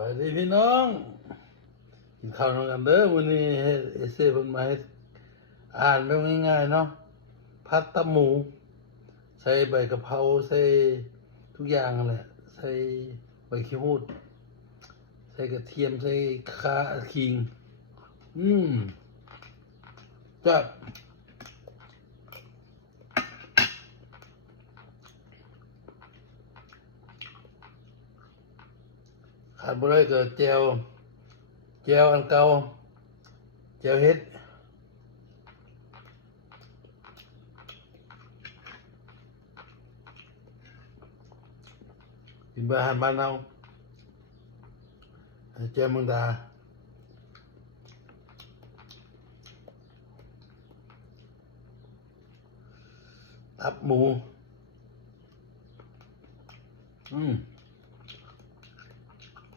วัสดีพี่น้องกินข้าวนำกันเด้อวันนี้เอเซ่เพิ่นมาให้อ่านแบบง่ายๆเนาะผัดตับหมูใส่ใบกะเพราใส่ทุกอย่างนั่นแหละใส่ใบขี้หูดใส่กระเทียมใส่ข่าขิงจับขาดบ่ได้ก็แจวอันเก่าแจวเฮ็ดกินอาหารบ้านเราแจวมังดาตับหมู